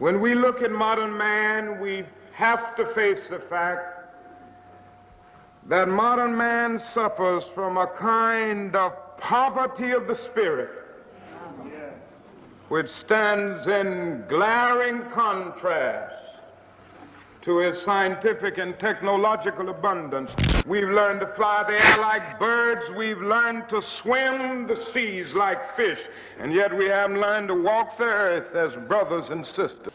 When we look at modern man, we have to face the fact that modern man suffers from a kind of poverty of the spirit, which stands in glaring contrast to his scientific and technological abundance. We've learned to fly the air like birds. We've learned to swim the seas like fish. And yet we haven't learned to walk the earth as brothers and sisters.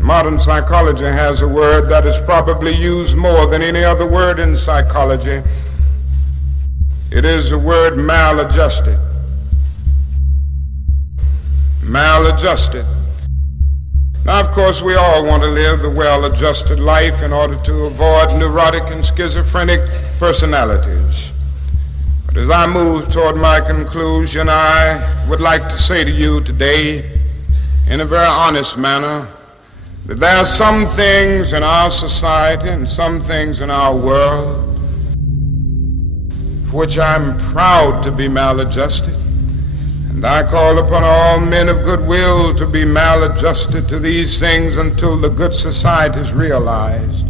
Modern psychology has a word that is probably used more than any other word in psychology. It is the word maladjusted. Maladjusted. Now, of course, we all want to live the well-adjusted life in order to avoid neurotic and schizophrenic personalities. But as I move toward my conclusion, I would like to say to you today, in a very honest manner, that there are some things in our society and some things in our world for which I'm proud to be maladjusted. And I call upon all men of goodwill to be maladjusted to these things until the good society is realized.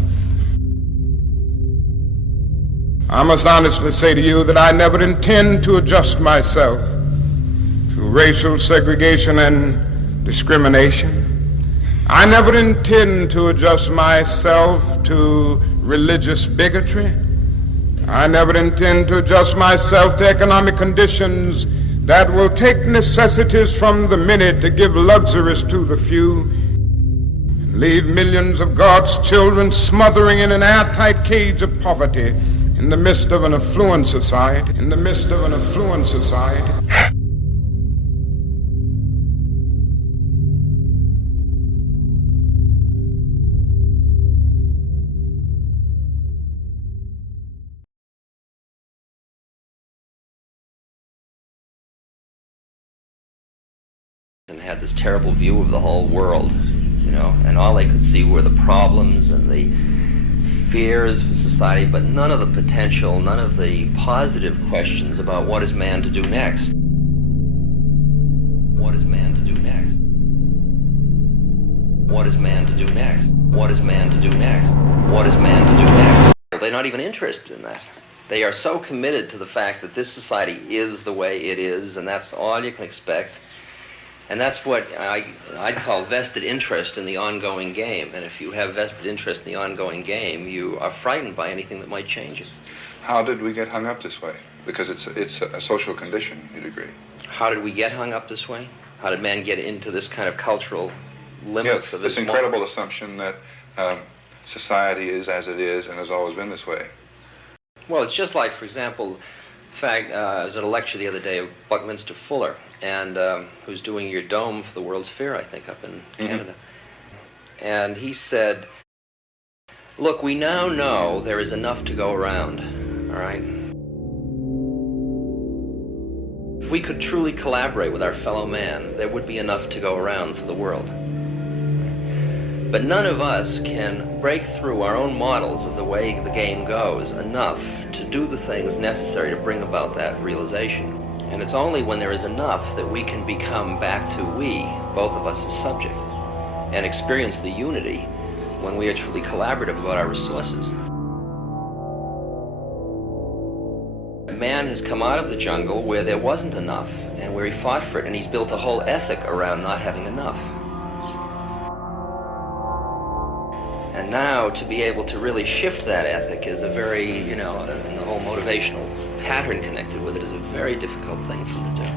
I must honestly say to you that I never intend to adjust myself to racial segregation and discrimination. I never intend to adjust myself to religious bigotry. I never intend to adjust myself to economic conditions that will take necessities from the many to give luxuries to the few and leave millions of God's children smothering in an airtight cage of poverty in the midst of an affluent society, in the midst of an affluent society. And had this terrible view of the whole world, and all they could see were the problems and the fears of society, but none of the potential, none of the positive questions about what is man to do next. What is man to do next? What is man to do next? What is man to do next? What is man to do next? They're not even interested in that. They are so committed to the fact that this society is the way it is, and that's all you can expect. And that's what I'd call vested interest in the ongoing game. And if you have vested interest in the ongoing game, you are frightened by anything that might change it. How did we get hung up this way? Because it's a social condition, you'd agree. How did we get hung up this way? How did man get into this kind of cultural limits Yes, of this his incredible assumption that society is as it is and has always been this way. Well, it's just like, for example, in fact, I was at a lecture the other day of Buckminster Fuller, and who's doing your dome for the World's Fair, I think, up in Canada. And he said, look, we now know there is enough to go around, all right? If we could truly collaborate with our fellow man, there would be enough to go around for the world. But none of us can break through our own models of the way the game goes enough to do the things necessary to bring about that realization. And it's only when there is enough that we can become back to we, both of us as subject, and experience the unity when we are truly collaborative about our resources. Man has come out of the jungle where there wasn't enough and where he fought for it, and he's built a whole ethic around not having enough. And now to be able to really shift that ethic is a very, and the whole motivational pattern connected with it is a very difficult thing for him to do.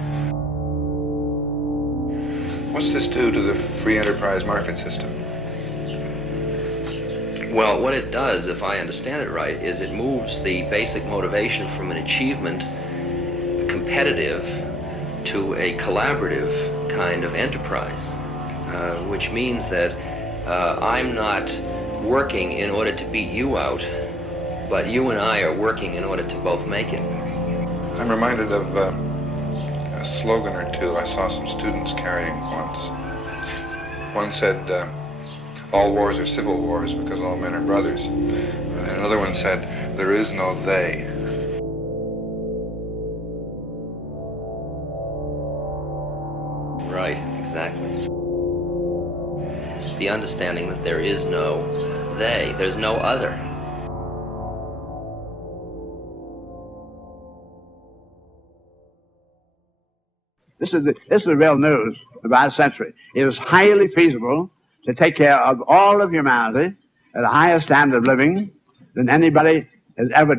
What's this do to the free enterprise market system? Well, what it does, if I understand it right, is it moves the basic motivation from an achievement, competitive, to a collaborative kind of enterprise, which means that I'm not working in order to beat you out, but you and I are working in order to both make it. I'm reminded of a slogan or two I saw some students carrying once. One said, all wars are civil wars because all men are brothers. And another one said, there is no they. Right, exactly. The understanding that there is no they, there's no other. This is the real news of our century. It is highly feasible to take care of all of humanity at a higher standard of living than anybody has ever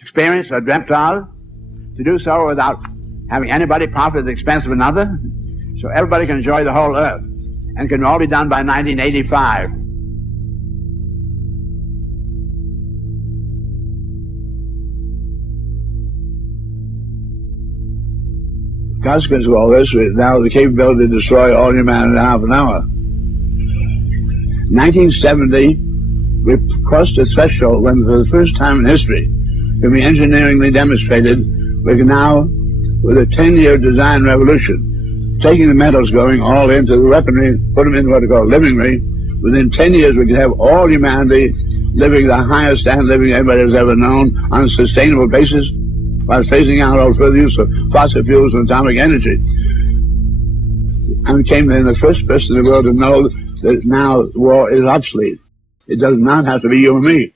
experienced or dreamt of, to do so without having anybody profit at the expense of another, so everybody can enjoy the whole earth, and can all be done by 1985. Consequence of all this is now the capability to destroy all humanity in half an hour. 1970, we crossed a threshold when, for the first time in history, can be engineeringly demonstrated, we can now, with a 10-year design revolution, taking the metals going all into the weaponry, put them in what are called livingry. Within 10 years, we can have all humanity living the highest standard of living anybody has ever known on a sustainable basis, while phasing out all further use of fossil fuels and atomic energy. I became then the first person in the world to know that now war is obsolete. It does not have to be you and me.